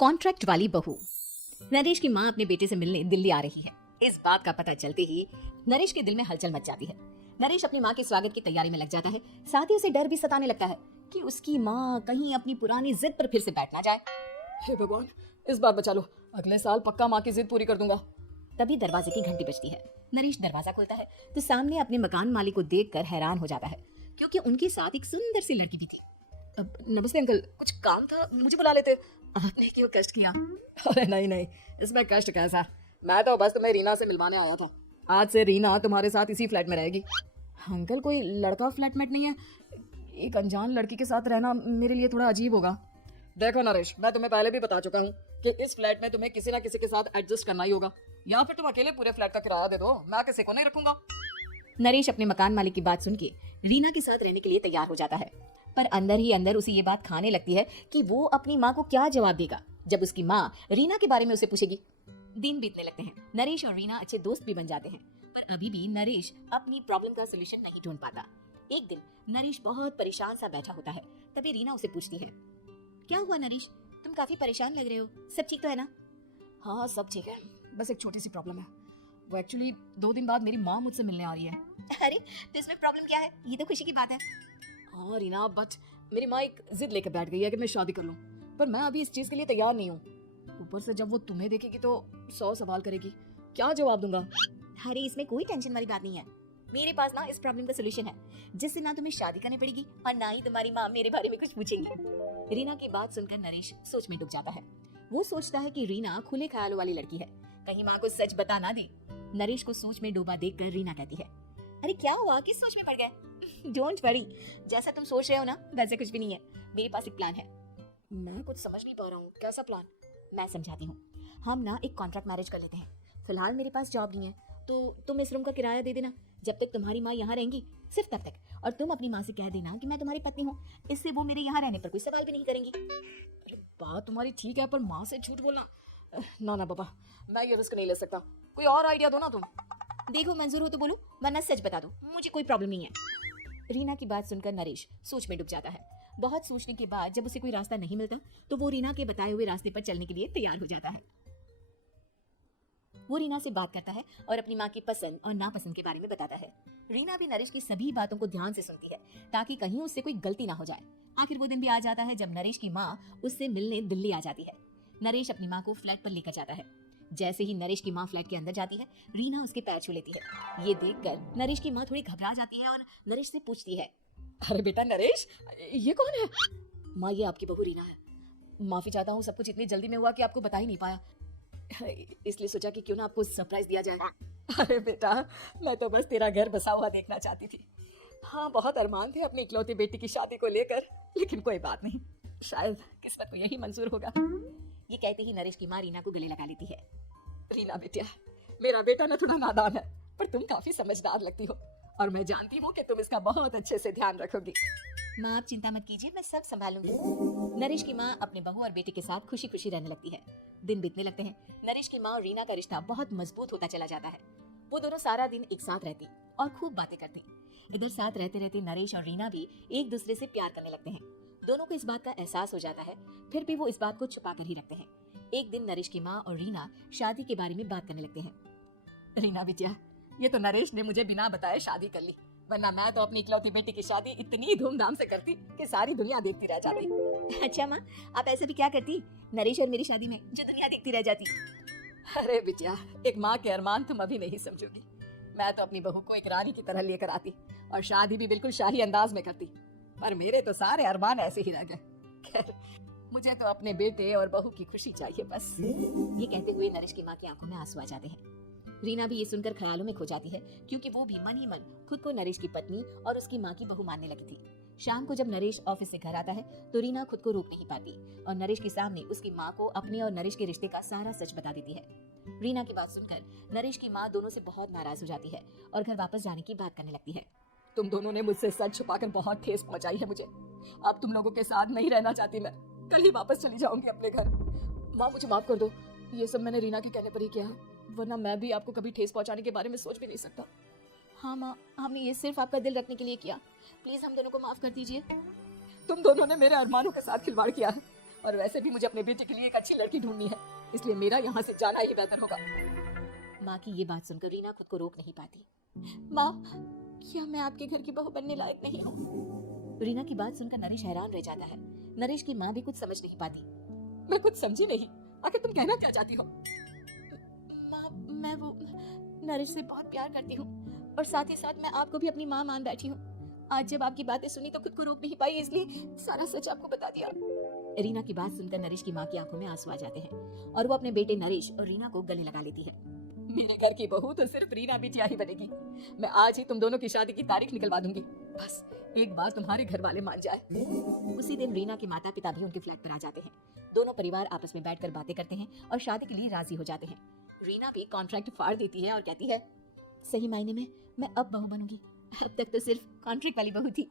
Contract वाली बहू। नरेश की माँ अपने बेटे से मिलने दिल्ली आ रही है। इस बात का पता चलते ही नरेश के दिल में हलचल मच जाती है। नरेश अपनी माँ के स्वागत की तैयारी में लग जाता है। साथ ही उसे डर भी सताने लगता है कि उसकी माँ कहीं अपनी पुरानी जिद पर फिर से बैठ ना जाए। हे भगवान, इस बार बचा लो, अगले साल पक्का माँ की जिद पूरी कर दूंगा। तभी दरवाजे की घंटी बजती है। नरेश दरवाजा खोलता है तो सामने अपने मकान मालिक को देखकर हैरान हो जाता है, क्योंकि उनके साथ एक सुंदर सी लड़की भी थी। नमस्ते अंकल, कुछ काम था, मुझे बुला लेते। आपने क्यों कष्ट किया? अरे नहीं नहीं, इसमें कष्ट कैसा, मैं तो बस तुम्हें रीना से मिलवाने आया था। आज से रीना तुम्हारे साथ इसी फ्लैट में रहेगी। अंकल, कोई लड़का फ्लैटमेट नहीं है? एक अनजान लड़की के साथ रहना मेरे लिए थोड़ा अजीब होगा। देखो नरेश, मैं तुम्हें पहले भी बता चुका हूँ कि इस फ्लैट में तुम्हें किसी ना किसी के साथ एडजस्ट करना ही होगा, या फिर तुम अकेले पूरे फ्लैट का किराया दे दो, मैं किसी को नहीं रखूंगा। नरेश अपने मकान मालिक की बात सुन के रीना के साथ रहने के लिए तैयार हो जाता है, पर अंदर ही अंदर उसे ये बात खाने लगती है कि वो अपनी माँ को क्या जवाब देगा जब उसकी माँ रीना के बारे में उसे पूछेगी। दिन बीतने लगते हैं। नरेश और रीना अच्छे दोस्त भी बन जाते हैं, पर अभी भी नरेश अपनी प्रॉब्लम का सोल्यूशन नहीं ढूंढ पाता। एक दिन नरेश बहुत परेशान सा बैठा होता है। तभी रीना उसे पूछती है, क्या हुआ नरेश, तुम काफी परेशान लग रहे हो, सब ठीक तो है ना? हाँ सब ठीक है, बस एक छोटी सी प्रॉब्लम है। वो एक्चुअली 2 दिन बाद मेरी माँ मुझसे मिलने आ रही है। अरे तो इसमें प्रॉब्लम क्या है, ये तो खुशी की बात है। हाँ रीना, बट मेरी माँ एक जिद लेकर बैठ गई है कि मैं शादी कर लूँ, पर मैं अभी इस चीज़ के लिए तैयार नहीं हूँ। ऊपर से जब वो तुम्हें देखेगी तो 100 सवाल करेगी, क्या जवाब दूंगा? अरे इसमें कोई टेंशन वाली बात नहीं है, मेरे पास ना इस प्रॉब्लम का सोल्यूशन है, जिससे ना तुम्हें शादी करनी पड़ेगी और ना ही तुम्हारी माँ मेरे बारे में कुछ पूछेंगी। रीना की बात सुनकर नरेश सोच में डूब जाता है। वो सोचता है कि रीना खुले ख्यालों वाली लड़की है, कहीं माँ को सच बता ना दे। नरेश को सोच में डूबा देखकर रीना कहती है, अरे क्या हुआ, किस सोच में पड़ गए? डोंट वरी, जैसा तुम सोच रहे हो ना वैसे कुछ भी नहीं है, मेरे पास एक प्लान है। मैं कुछ समझ नहीं पा रहा हूँ, कैसा प्लान? मैं समझाती हूँ। हम ना एक कॉन्ट्रैक्ट मैरिज कर लेते हैं। फिलहाल मेरे पास जॉब नहीं है, तो तुम इस रूम का किराया दे देना जब तक तुम्हारी माँ यहाँ रहेंगी, सिर्फ तब तक। और तुम अपनी माँ से कह देना कि मैं तुम्हारी पत्नी हूँ, इससे वो मेरे यहाँ रहने पर कोई सवाल भी नहीं करेंगी। अरे बात तुम्हारी ठीक है, पर माँ से झूठ बोलना, ना ना पापा, मैं ये रिस्क नहीं ले सकता। कोई और आइडिया दो ना तुम। देखो मंजूर हो तो बोलो, वरना सच बता दो, मुझे कोई प्रॉब्लम नहीं है। रीना की बात सुनकर नरेश सोच में डूब जाता है। बहुत सोचने के बाद जब उसे कोई रास्ता नहीं मिलता तो वो रीना के बताए हुए रास्ते पर चलने के लिए तैयार हो जाता है। वो रीना से बात करता है और अपनी माँ की पसंद और नापसंद के बारे में बताता है। रीना भी नरेश की सभी बातों को ध्यान से सुनती है, ताकि कहीं उससे कोई गलती ना हो जाए। आखिर वो दिन भी आ जाता है जब नरेश की माँ उससे मिलने दिल्ली आ जाती है। नरेश अपनी माँ को फ्लैट पर लेकर जाता है। जैसे ही नरेश की माँ फ्लैट के अंदर जाती है, रीना उसके पैर छू लेती है। ये देखकर नरेश की माँ थोड़ी घबरा जाती है और नरेश से पूछती है, अरे बेटा नरेश, ये कौन है? माँ, ये आपकी बहू रीना है। माफी चाहता हूँ, सब कुछ इतनी जल्दी में हुआ कि आपको बता ही नहीं पाया, इसलिए सोचा कि क्यों ना आपको सरप्राइज दिया जाए। अरे बेटा, मैं तो बस तेरा घर बसा हुआ देखना चाहती थी। हाँ, बहुत अरमान थे अपनी इकलौती बेटी की शादी को लेकर, लेकिन कोई बात नहीं, शायद किस्मत को यही मंजूर होगा। ये कहते ही नरेश की माँ रीना को गले लगा लेती है। रीना बेटिया, मेरा बेटा ना थोड़ा नादान है, पर तुम काफी समझदार लगती हो, और मैं जानती हूँ कि तुम इसका बहुत अच्छे से ध्यान रखोगी। माँ आप चिंता मत कीजिए, मैं सब संभालूंगी। नरेश की माँ अपने बहू और बेटे के साथ खुशी खुशी रहने लगती है। दिन बीतने लगते हैं। नरेश की माँ और रीना का रिश्ता बहुत मजबूत होता चला जाता है। वो दोनों सारा दिन एक साथ रहती और खूब बातें करती। इधर साथ रहते रहते नरेश और रीना भी एक दूसरे से प्यार करने लगते हैं। दोनों को इस बात का एहसास हो जाता है, फिर भी वो इस बात को छुपा कर ही रखते हैं। एक दिन नरेश की माँ और रीना शादी के बारे में बात करने लगते हैं। रीना बेटिया, ये तो नरेश ने मुझे बिना बताए शादी कर ली, वरना मैं तो अपनी इकलौती बेटी की शादी इतनी धूमधाम से करती कि सारी दुनिया देखती रह जाती। अच्छा माँ, आप ऐसे भी क्या करती नरेश और मेरी शादी में, जो दुनिया देखती रह जाती? अरे बिटिया, एक माँ के अरमान तुम अभी नहीं समझोगी। मैं तो अपनी बहू को एक रानी की तरह लेकर आती और शादी भी बिल्कुल शाही अंदाज में करती, पर मेरे तो सारे अरमान ऐसे ही रह गए। खैर, मुझे तो अपने बेटे और बहू की खुशी चाहिए बस। ये कहते हुए नरेश की माँ की आंखों में आंसू आ जाते हैं। रीना भी ये सुनकर ख्यालों में खो जाती है, क्योंकि वो भी मन ही मन खुद को नरेश की पत्नी और उसकी माँ की बहू मानने लगी थी। शाम को जब नरेश ऑफिस से घर आता है तो रीना खुद को रोक नहीं पाती और नरेश के सामने उसकी माँ को अपने और नरेश के रिश्ते का सारा सच बता देती है। रीना की बात सुनकर नरेश की माँ दोनों से बहुत नाराज हो जाती है और घर वापस जाने की बात करने लगती है। तुम दोनों ने मुझसे सच छुपाकर बहुत ठेस पहुंचाई है मुझे। अब तुम लोगों के साथ नहीं रहना चाहती मैं, कल ही वापस चली जाऊंगी अपने घर। माँ मुझे माफ कर दो, ये सब मैंने रीना के कहने पर ही किया है, वरना मैं भी आपको कभी ठेस पहुंचाने के बारे में सोच भी नहीं सकता। हाँ माँ, हमने ये सिर्फ आपका दिल रखने के लिए किया, प्लीज हम दोनों को माफ कर दीजिए। तुम दोनों ने मेरे अरमानों के साथ खिलवाड़ किया है, और वैसे भी मुझे अपने बेटे के लिए एक अच्छी लड़की ढूंढनी है, इसलिए मेरा यहाँ से जाना ही बेहतर होगा। माँ की ये बात सुनकर रीना खुद को रोक नहीं पाती। माँ, क्या मैं आपके घर की बहू बनने लायक नहीं हूँ? रीना की बात सुनकर नरेश हैरान रह जाता है। नरेश की माँ भी कुछ समझ नहीं पाती। मैं कुछ समझी नहीं, आखिर तुम कहना क्या चाहती हो? माँ, मैं वो नरेश से बहुत प्यार करती हूँ और साथ ही साथ मैं आपको भी अपनी माँ मान बैठी हूँ। आज जब आपकी बातें सुनी तो खुद को रोक नहीं पाई, इसलिए सारा सच आपको बता दिया। रीना की बात सुनकर नरेश की माँ की आंखों में आंसू आ जाते हैं और वो अपने बेटे नरेश और रीना को गले लगा लेती है। मेरे घर की बहू तो सिर्फ रीना बिटिया ही बनेगी। मैं आज ही तुम दोनों की शादी की तारीख निकलवा दूंगी, बस एक बार तुम्हारे घर वाले मान जाए। उसी दिन रीना के माता पिता भी उनके फ्लैट पर आ जाते हैं। दोनों परिवार आपस में बैठकर बातें करते हैं और शादी के लिए राजी हो जाते हैं। रीना भी कॉन्ट्रैक्ट फाड़ देती है और कहती है, सही मायने में मैं अब बहू बनूंगी, अब तक तो सिर्फ कॉन्ट्रैक्ट वाली बहू थी।